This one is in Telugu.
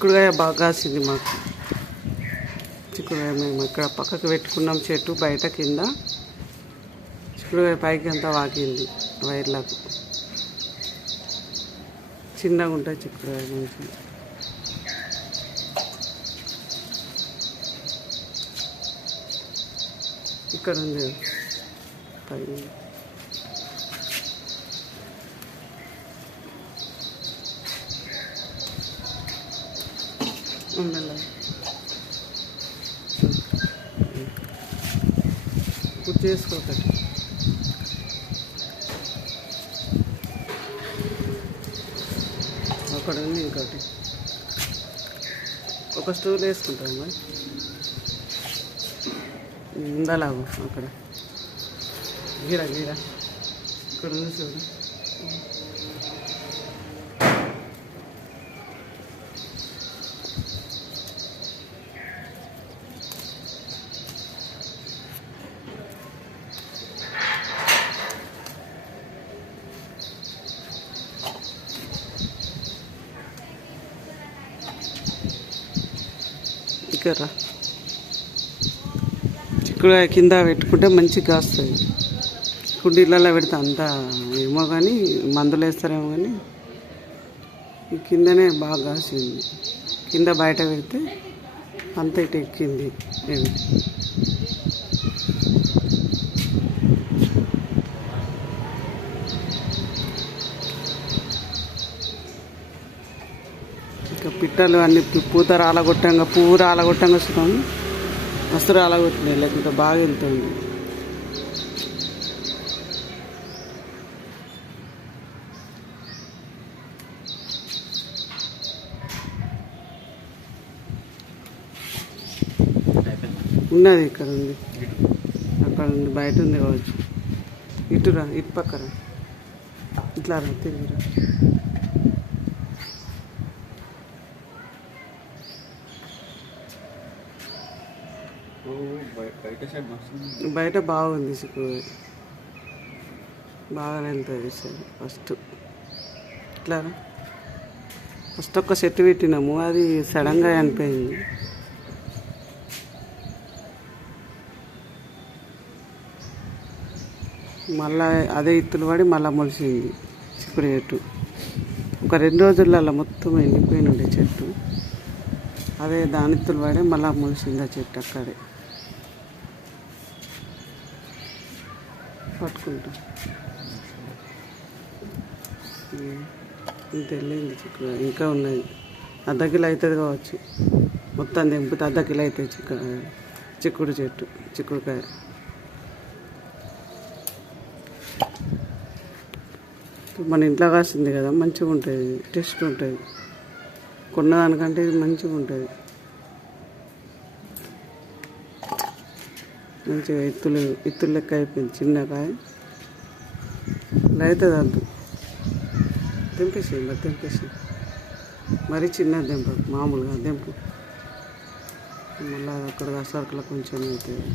చిక్కుడుకాయ బాగా కాసింది మాకు. చిక్కుడుకాయ మేము ఇక్కడ పక్కకు పెట్టుకున్నాం చెట్టు బయట కింద. చిక్కుడుకాయ పైకి అంతా వాకింది వైర్లకు. చిన్నగా ఉంటాయి చిక్కుడుకాయ మంచిగా. ఇక్కడ ఉంది పై ఉండాలి. గుర్తు చేసుకోకటి. అక్కడ ఉంది ఇంకోటి. ఒక స్టూల్ వేసుకుంటాం మరి ఉందలాగు అక్కడ గీడ గీడ ఇక్కడ ఉంది చూడు. ఇక్కడ చిక్కుడుకాయ కింద పెట్టుకుంటే మంచిగా కాస్తుంది. కుండీలలో పెడితే అంతా ఏమో కానీ మందులు వేస్తారేమో కానీ ఈ కిందనే బాగా కాసింది. కింద బయట పెడితే అంత ఇటు ఎక్కింది. ఇంకా పిట్టలు అన్ని పూత రాలగొట్టంగా పువ్వు రాలగొట్టంగా వస్తున్నాము. మస్తు రాలగొట్టినాయి లేకుంటే బాగా వెళ్తుంది. ఉన్నది ఇక్కడ ఉంది, అక్కడ ఉంది, బయట ఉంది కావచ్చు. ఇటురా, ఇటు పక్కన ఇట్లా రా, తిరిగిరా. బయట బాగుంది చిక్కుడు, బాగా వెళ్తుంది సరే. ఇట్లా ఫస్ట్ ఒక్క చెట్టు పెట్టినాము, అది సడన్గా చనిపోయింది. మళ్ళా అదే ఇత్తులు పడి మళ్ళీ మొలిసింది చిక్కుడు చెట్టు. ఒక 2 రోజులలో మొత్తం ఎండిపోయినుండే చెట్టు. అదే దాని ఇత్తులు పడి మళ్ళీ మొలిసింది ఆ చెట్టు. అక్కడే పట్టుకుంటాం. ఇంత వెళ్ళింది చిక్కుడు, ఇంకా ఉన్నది. అర్ధ కిలో అవుతుంది కావచ్చు. మొత్తం తెంపితే అర్ధ కిలో అవుతుంది చిక్కుడు చెట్టు, చిక్కుడుకాయ. మన ఇంట్లో కాసింది కదా, మంచిగా ఉంటుంది, టేస్ట్ ఉంటుంది. కొన్నదానికంటే ఇది మంచిగా ఉంటుంది. మంచిగా ఇత్తులు లెక్క అయిపోయింది. చిన్నకాయ అవుతుంది. వద్దు తెంపేసి మరీ చిన్నది దెంప, మామూలుగా దెంపు. మళ్ళీ అక్కడ సరుకులో కొంచెం అవుతుంది.